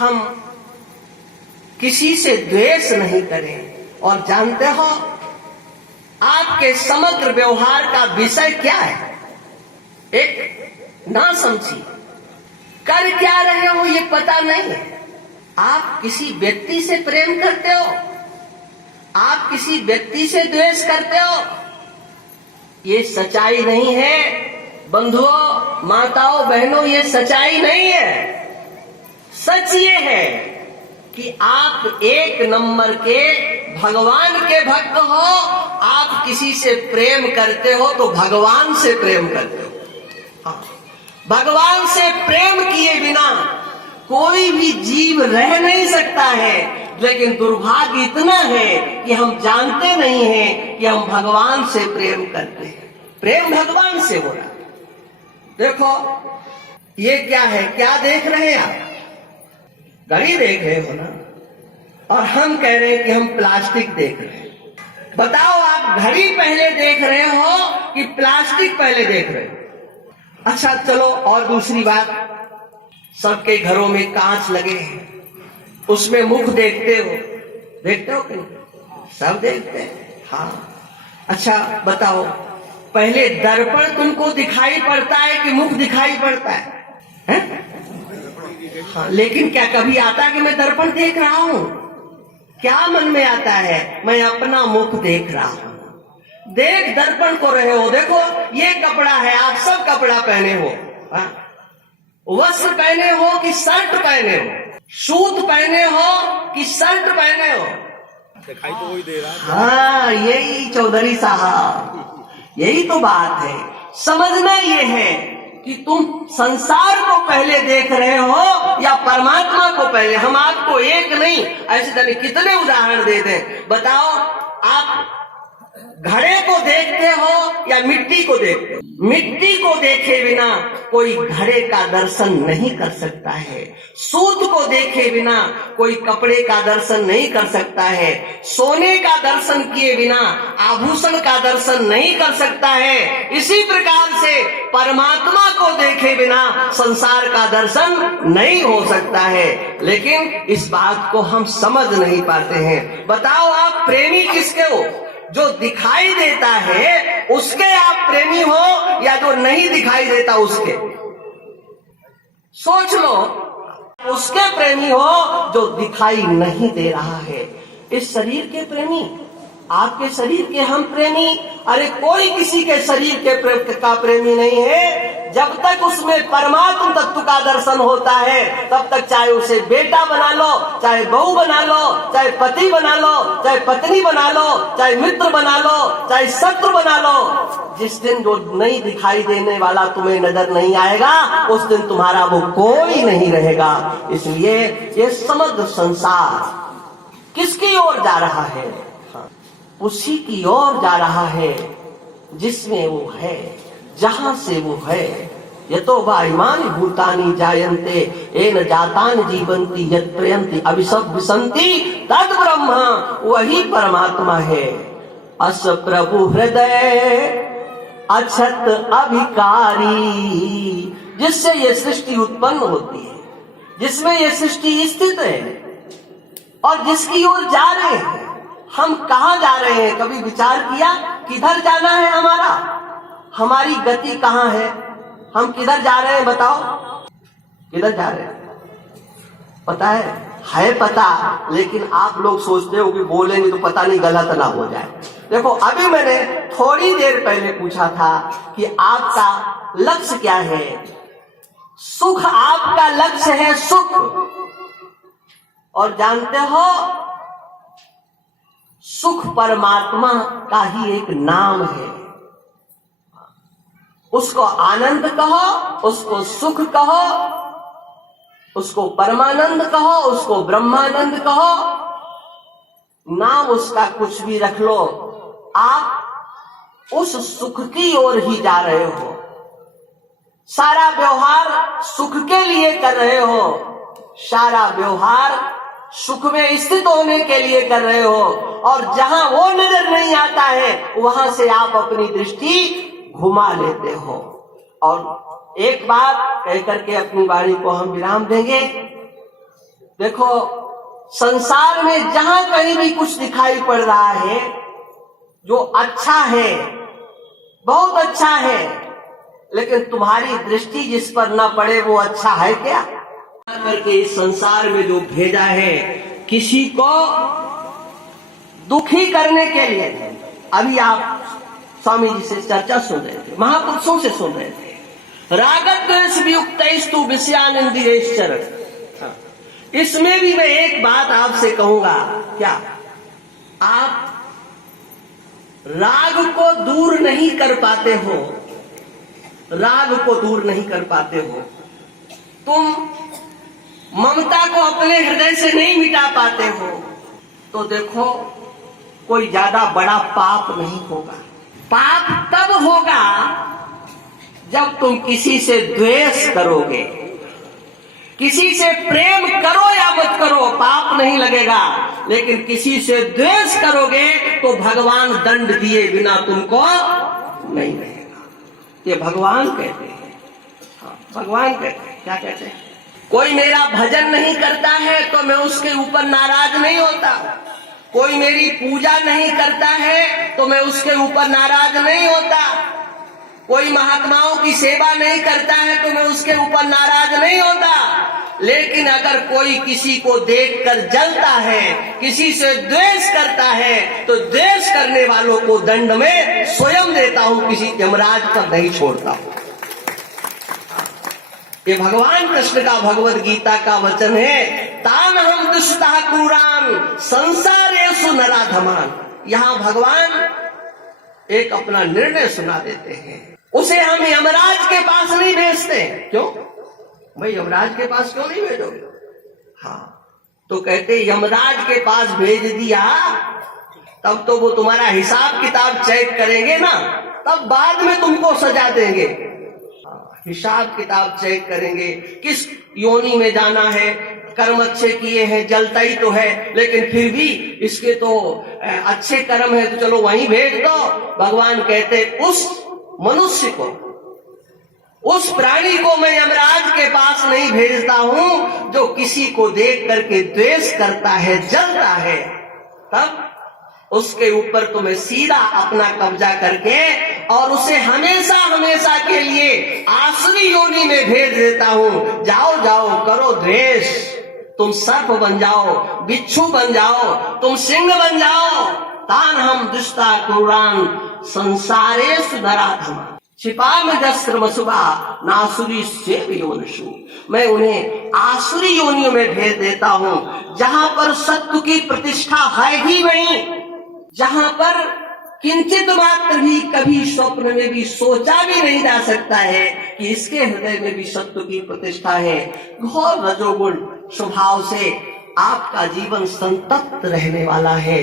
हम किसी से द्वेष नहीं करें। और जानते हो आपके समग्र व्यवहार का विषय क्या है? एक ना समझी, कर क्या रहे हो ये पता नहीं। आप किसी व्यक्ति से प्रेम करते हो, आप किसी व्यक्ति से द्वेष करते हो, ये सच्चाई नहीं है बंधुओं, माताओं, बहनों, ये सच्चाई नहीं है। सच ये है कि आप एक नंबर के भगवान के भक्त हो। आप किसी से प्रेम करते हो तो भगवान से प्रेम करते हो। हाँ, भगवान से प्रेम किए बिना कोई भी जीव रह नहीं सकता है। लेकिन दुर्भाग्य इतना है कि हम जानते नहीं हैं कि हम भगवान से प्रेम करते हैं। प्रेम भगवान से हो रहा है। देखो ये क्या है, क्या देख रहे हैं आप? घड़ी देख रहे हो ना, और हम कह रहे हैं कि हम प्लास्टिक देख रहे हैं। बताओ आप घड़ी पहले देख रहे हो कि प्लास्टिक पहले देख रहे हो? अच्छा चलो, और दूसरी बात, सबके घरों में कांच लगे हैं, उसमें मुख देखते हो कि सब देखते हैं? हाँ। अच्छा बताओ, पहले दर्पण तुमको दिखाई पड़ता है कि मुख दिखाई पड़ता है? हाँ, लेकिन क्या कभी आता कि मैं दर्पण देख रहा हूं? क्या मन में आता है? मैं अपना मुख देख रहा हूं। देख दर्पण को रहे हो, देखो ये कपड़ा है, आप सब कपड़ा पहने हो। हाँ? वस्त्र पहने हो कि शर्ट पहने हो, सूट पहने हो कि शर्ट पहने हो? दिखाई तो वही दे रहा है। हाँ, यही चौधरी साहब, यही तो बात है। समझना ये है कि तुम संसार को पहले देख रहे हो या परमात्मा को पहले। हम आपको एक नहीं, ऐसे तरह कितने उदाहरण दे दें। बताओ, आप घड़े को देखते हो या मिट्टी को देखते हो? मिट्टी को देखे बिना कोई घड़े का दर्शन नहीं कर सकता है। सूत को देखे बिना कोई कपड़े का दर्शन नहीं कर सकता है। सोने का दर्शन किए बिना आभूषण का दर्शन नहीं कर सकता है। इसी प्रकार से परमात्मा को देखे बिना संसार का दर्शन नहीं हो सकता है। लेकिन इस बात को हम समझ नहीं पाते हैं। बताओ, आप प्रेमी किसके हो? जो दिखाई देता है उसके आप प्रेमी हो या जो नहीं दिखाई देता उसके? सोच लो, उसके प्रेमी हो जो दिखाई नहीं दे रहा है। इस शरीर के प्रेमी, आपके शरीर के हम प्रेमी। अरे कोई किसी के शरीर के का प्रेमी नहीं है। जब तक उसमें परमात्म तत्व का दर्शन होता है तब तक चाहे उसे बेटा बना लो, चाहे बहू बना लो, चाहे पति बना लो, चाहे पत्नी बना लो, चाहे मित्र बना लो, चाहे शत्रु बना लो। जिस दिन जो नहीं दिखाई देने वाला तुम्हें नजर नहीं आएगा उस दिन तुम्हारा वो कोई नहीं रहेगा। इसलिए ये समग्र संसार किसकी ओर जा रहा है? उसी की ओर जा रहा है जिसमें वो है, जहां से वो है। यतो वा इमानि भूतानि जायन्ते येन जातानि जीवन्ति यत् प्रयन्ति अभिशप् विसन्ति तद् ब्रह्म, वही परमात्मा है। अस प्रभु हृदय अछत अभिकारी, जिससे ये सृष्टि उत्पन्न होती है, जिसमें ये सृष्टि स्थित है और जिसकी ओर जा रहे हैं। हम कहाँ जा रहे हैं? कभी विचार किया किधर जाना है? हमारी गति कहाँ है? हम किधर जा रहे हैं? बताओ, किधर जा रहे हैं? पता है पता, लेकिन आप लोग सोचते हो कि बोलेंगे तो पता नहीं गलत ना हो जाए। देखो, अभी मैंने थोड़ी देर पहले पूछा था कि आपका लक्ष्य क्या है? सुख आपका लक्ष्य है, सुख। और जानते हो, सुख परमात्मा का ही एक नाम है। उसको आनंद कहो, उसको सुख कहो, उसको परमानंद कहो, उसको ब्रह्मानंद कहो, नाम उसका कुछ भी रख लो, आप उस सुख की ओर ही जा रहे हो। सारा व्यवहार सुख के लिए कर रहे हो, सारा व्यवहार सुख में स्थित होने के लिए कर रहे हो। और जहां वो नजर नहीं आता है वहां से आप अपनी दृष्टि घुमा लेते हो। और एक बात कह करके अपनी वाणी को हम विराम देंगे। देखो, संसार में जहां कहीं भी कुछ दिखाई पड़ रहा है जो अच्छा है, बहुत अच्छा है, लेकिन तुम्हारी दृष्टि जिस पर न पड़े वो अच्छा है क्या? करके इस संसार में जो भेजा है किसी को दुखी करने के लिए। अभी आप स्वामी जी से चर्चा सुन रहे थे, महापुरुषों से सुन रहे थे। रागद्वेष वियुक्तैस्तु विषयानिन्द्रियैश्चर। इसमें भी मैं एक बात आपसे कहूंगा, क्या आप राग को दूर नहीं कर पाते हो? राग को दूर नहीं कर पाते हो, तुम ममता को अपने हृदय से नहीं मिटा पाते हो, तो देखो कोई ज्यादा बड़ा पाप नहीं होगा। पाप तब होगा जब तुम किसी से द्वेष करोगे। किसी से प्रेम करो या मत करो, पाप नहीं लगेगा, लेकिन किसी से द्वेष करोगे तो भगवान दंड दिए बिना तुमको नहीं रहेगा। ये भगवान कहते हैं। हाँ, भगवान कहते हैं। क्या कहते हैं? कोई मेरा भजन नहीं करता है तो मैं उसके ऊपर नाराज नहीं होता। कोई मेरी पूजा नहीं करता है तो मैं उसके ऊपर नाराज नहीं होता। कोई महात्माओं की सेवा नहीं करता है तो मैं उसके ऊपर नाराज नहीं होता। लेकिन अगर कोई किसी को देखकर जलता है, किसी से द्वेष करता है, तो द्वेष करने वालों को दंड में स्वयं देता हूं, किसी यमराज पर नहीं छोड़ता हूं। ये भगवान कृष्ण का भगवत गीता का वचन है। तान हम दुष्टा क्रूरान संसारेषु नराधमान। यहां भगवान एक अपना निर्णय सुना देते हैं। उसे हम यमराज के पास नहीं भेजते। क्यों भाई, यमराज के पास क्यों नहीं भेजोगे? हाँ, तो कहते यमराज के पास भेज दिया तब तो वो तुम्हारा हिसाब किताब चेक करेंगे ना, तब बाद में तुमको सजा देंगे। हिसाब किताब चेक करेंगे, किस योनि में जाना है, कर्म अच्छे किए हैं, जलता ही तो है, लेकिन फिर भी इसके तो अच्छे कर्म है तो चलो वहीं भेज दो। भगवान कहते उस मनुष्य को, उस प्राणी को मैं यमराज के पास नहीं भेजता हूं जो किसी को देख करके द्वेष करता है, जलता है। तब उसके ऊपर तो मैं सीधा अपना कब्जा करके और उसे हमेशा हमेशा के लिए आसुरी योनि में भेज देता हूं। जाओ जाओ करो द्वेष, तुम सर्प बन जाओ, बिच्छू बन जाओ, तुम सिंह बन जाओ। तान हम दुष्टा क्रूरान संसारेषु नराधमा क्षिपाम्यजस्रमसुभा नासुरी से योनिषु। मैं उन्हें आसुरी योनियों में भेज देता हूं जहां पर सत्य की प्रतिष्ठा है ही नहीं, जहां पर किंचित मात्र भी कभी स्वप्न में भी सोचा भी नहीं जा सकता है कि इसके हृदय में भी सत्य की प्रतिष्ठा है। घोर रजोगुण स्वभाव से आपका जीवन संतप्त रहने वाला है।